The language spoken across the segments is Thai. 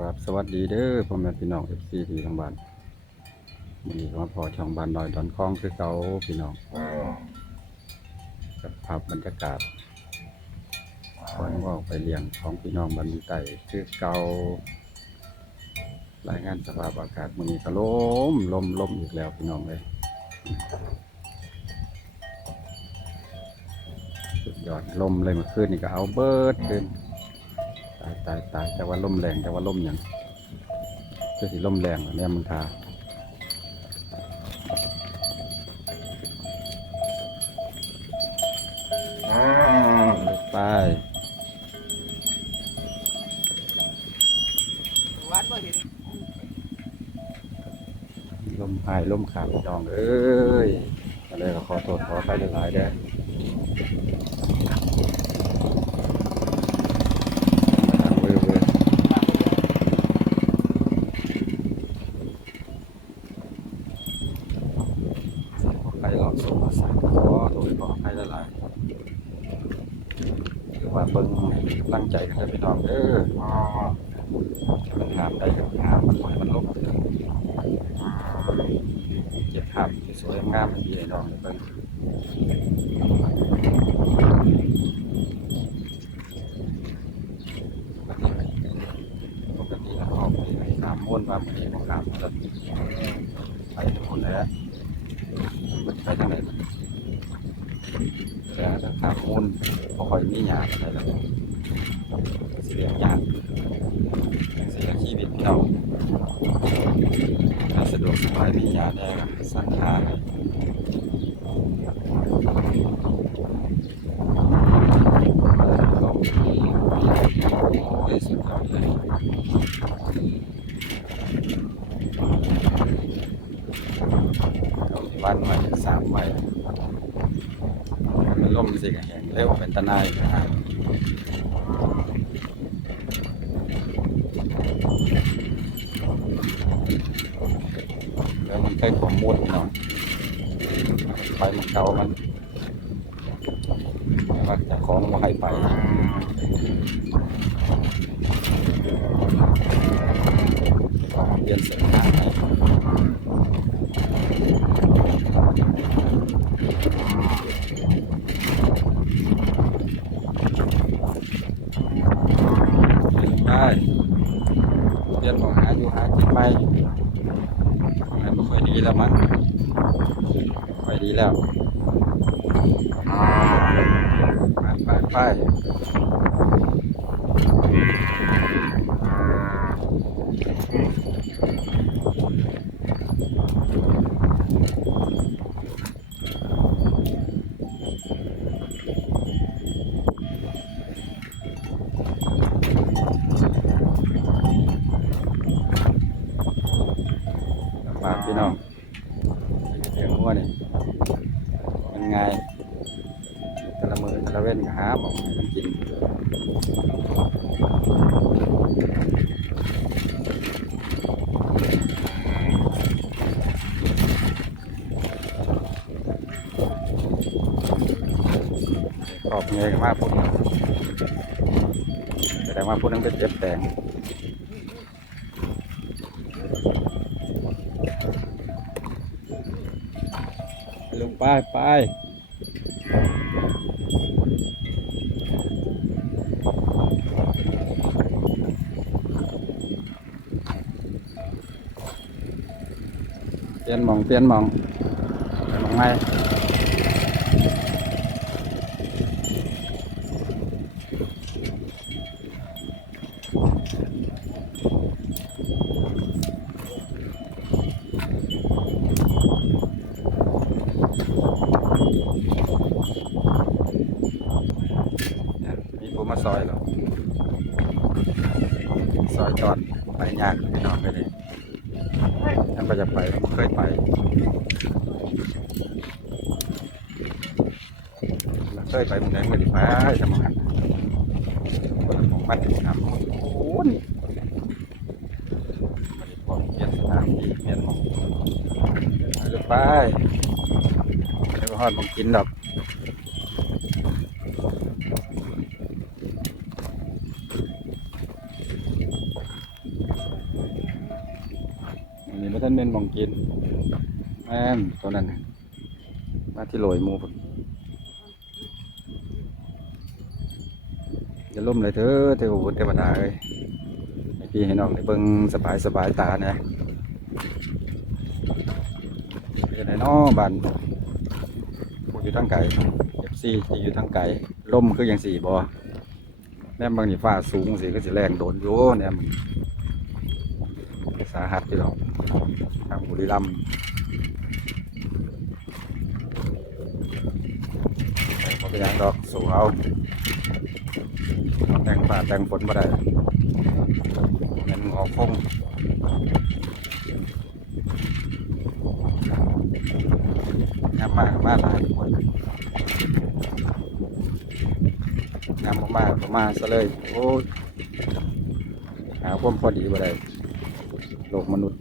ครับสวัสดีเด้อพ่อแม่พี่น้องเอฟซีที่ทางบ้านวันนี้มาพอช่องบ้านดอยดอนคลองคือเก่าพี่น้องกับภาพบรรยากาศก่อนว่าไปเลี้ยงของพี่น้องบันไตคือเก่ารายงานสภาพอากาศวันนี้ก็ลมลมลมอีกแล้วพี่น้องเลยสุดยอดลมเลยมื่อคืนนี่ก็เอาเบิร์ดขึ้น ตายตายแต่ว่าลมแรงแต่ว่าลมหยังจะสิลมแรงเนี่ยมึงทาไปวัดบ่เห็นลมหายลมขาดพี่น้องเอ้ยก็เลยก็ขอโทษขอไปหลายๆเด้อทางเว้ยเว้ยไปหลอกส่งมาสายขอโทษขอไปหลายๆคือว่าเบิ่งกำลังใจกันเด้อพี่น้องเด้อถ้ามันหามได้ก็หามมันปล่อยมันลบเถอะ เก็บภาพสวยๆ งามๆดีเลยน้องเบิ่งปกติแล้วออกไปขามม้วนมาไปขามจะไปทุกคนแล้วมันไปทางไหนแต่ถ้าขามม้วนพอคอยมีหยาดอะไรแล้วเสียงยากเสียชีวิตเรา ถ้าสะดวกสบาแน่สั่งหาโอ้ยสุดยอดเลยเราที่วันมาสามใบมันล่มสิกแห้งเร็วเป็นตะนายนะฮะแล้วมัน ใกล้ของมมุดเนาะไปมันเก่ามันว่าจะของมาให้ไปเรียนเส้นทางให้ได้เปลี่ยนของหาอยู่หากินไปแต่ไม่ค่อยดีแล้วมั้งค่อยดีแล้ว ไปไปไปฝากพี่น้องเสียงหัวนี่มันไงแต่ละมือแต่ละเว้นก็หาบอกให้มันกิน กรอบเงยมาพุ่นแสดงว่าพุ่นนั้นเป็นเจ็บแตงลงไปไปเปลี่ยนมองเปลี่ยนมองเปลี่ยนหมองไงเนี่ยมีผู้มาซอยเหรอซ อดไปยากพี่น้องไปเลยท่นก็จะไปเคยไปเคยไปหมึงไหนไม่ได้ไปทำงานคนละหมองมันทำคนโอ้ยไม่ได้พอเปลี่ยนสถานที่เปลี่ยนหมองไปเลยไปเดี๋ยวก็ฮอดมองกินดอก เท่านเน้นมองกินแม่นตัวนั้นนะมาที่โรยมูพุ่นจะล่มเลยเถอะเทวบุตรเทวดาเอ้ยพี่ให้น้องได้เบิ่งสบายสบายตาเนี่ยเป็นไงเนาะบ้านผู้อยู่ทางไกลเอฟซีที่อยู่ทางไกลล่มคืออย่างสี่บ่แนมบางนี่ฟ้าสูงสิก็สิแรงโดนอยู่แนม สาหัสอยู่หรอกทางบุรีรัมย์บ่เป็นหยังดอกสู้เอาแต่งฟ้าแต่งฝนมาได้เงินออกคงงามมากมาหลายคนงามมากมาซะเลย โอ้หาความพอดีบ่ได้ โลกมนุษย์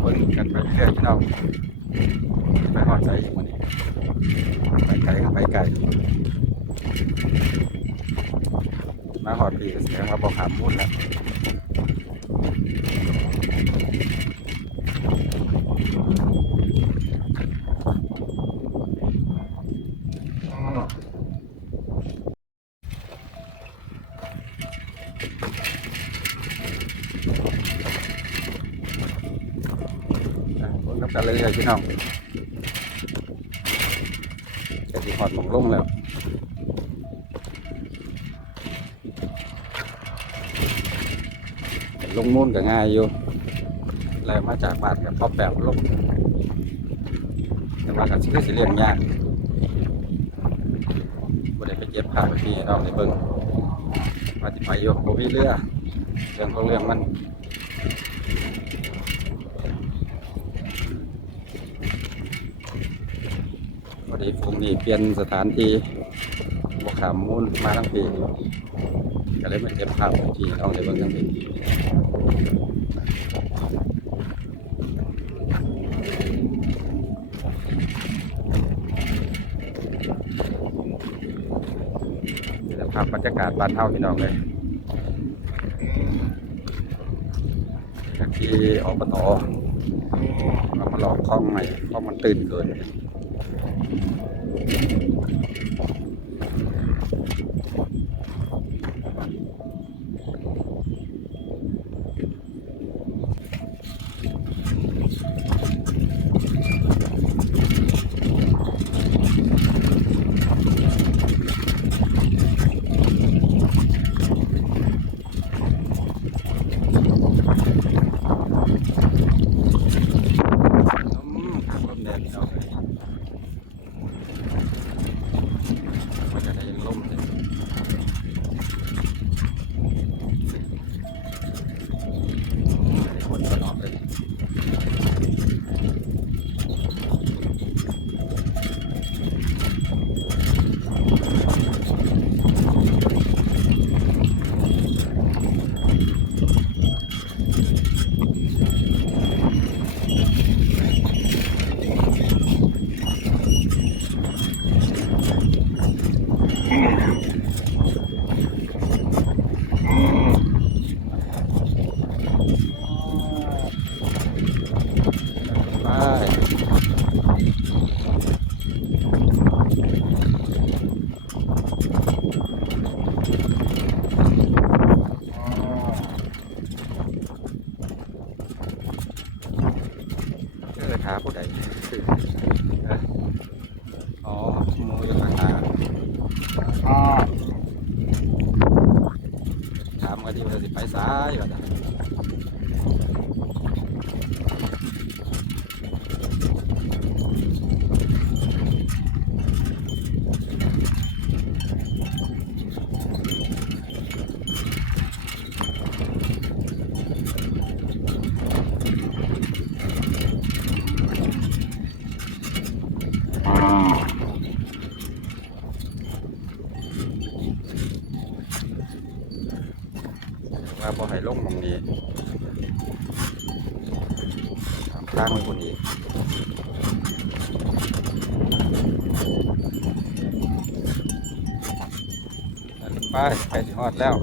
คนกันไปเรื่อยๆพี่น้องไปหอดใจอีกวันนี้ไปไกลก็ไปไกล มาหอดปีกแสดงว่าบอกขามมุ่นแล้วนกับกันเรื่อยๆพี่น้องจะที่ห อดหมองลงแล้วลงนู่นก็ง่ายอยู่แล้วมาจากบานกับพ่อแบบลงแต่ว่ากันสิคือสิเรียงยากบ่ได้ไปเก็บผ้าไปพี่น้องในเบิ่งว่าสิไปอยู่บ่มีเรือเรื่องของเรื่องมัน อดีฟูงนี่เปลี่ยนสถานที่บ่ขามมูลมาทั้งปีก็เลยมาเก็บภาพไปพี่น้องในเบิ่งทั้งปีแหละภาพบรรยากาศบ้านเฮาพี่น้องเลยที่อบตเรามาหลอกคล้องใหม่เพราะมันตื่นเกิน thank you ที่ว่าสิ ไปซ้ายว่าจะลงตรงนี้ทำข้างไว้คนอีกไปไปสิฮอดแล้ว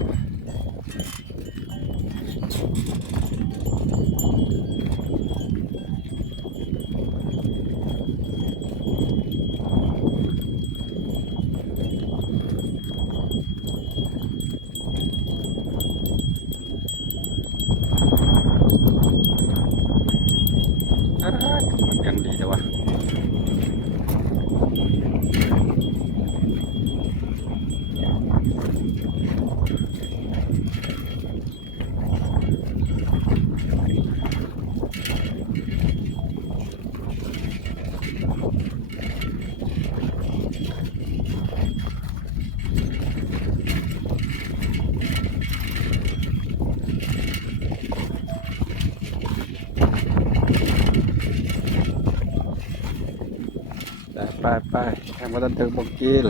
เอ้ยมันยังดีแต่ว่า ไปไปแข่งมาตันถึงบกกีล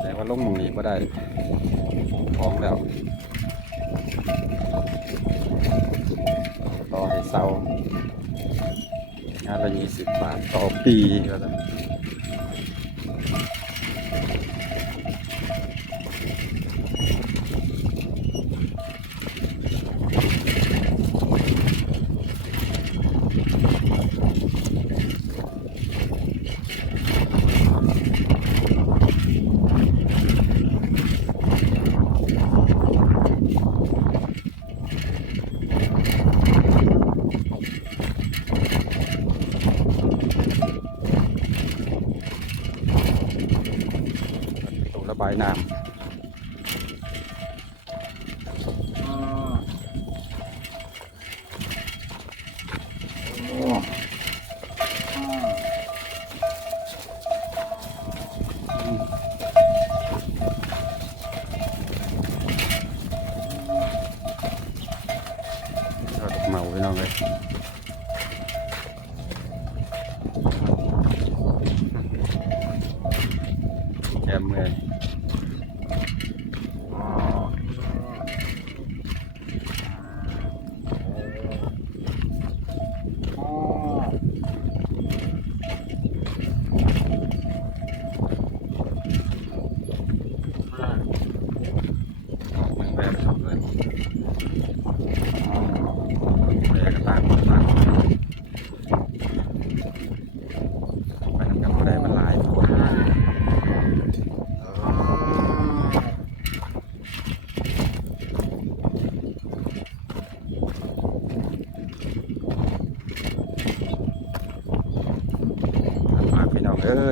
แต่ว่าลงหมองนี้ก็ได้ฟองแล้วรอให้เศร้างานละยี่สิบบาทต่อปีก็ได้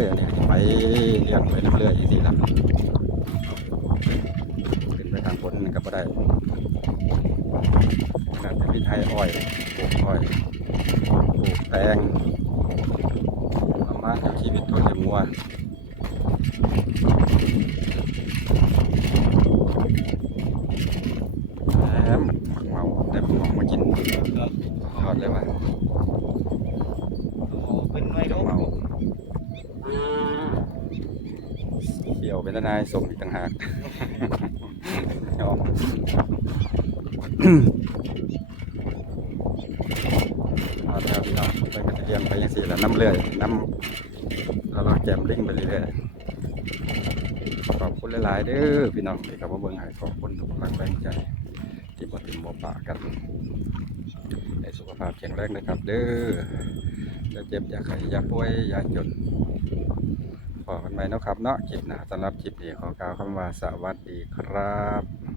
ยอันนี้ไปเลี้ยงไปน้ำเลือดอีกทีละขึ้นไปทางบนมันก็บ่ได้ขนาดเป็นพี่ไทยอ้อยปลูกอ้อยปลูกแตงประมาณชีวิตตัวเลี้ยงวัวแหมหมักเมาได้ผมออกมากินทอดเลยว่ะ โอ้เป็นไงลูก เมา เวเป็นทนายส่งอีกต่างหากยอมเอาแล้วพี่น้องไปก็จะเรียนไปยังสี่แล้วน้ำเลื่อยน้ำล้วเราแจมลิงไปเรื่อยขอบคุณหลายๆเด้อพี่น้องที่เข้ามาเบิ่งให้ขอบคุณทุกกำลังแรงใจที่บ่ติมบ่ปากกันในสุขภาพแข็งแรงนะครับ เด้ออย่าเจ็บอย่าไข้อย่าป่วยอย่าจน อกันไหมเนะครับเนาะคลิปหน้าสำหรับคลิปนี้ขอกล่าวคำว่าสวัสดีครับ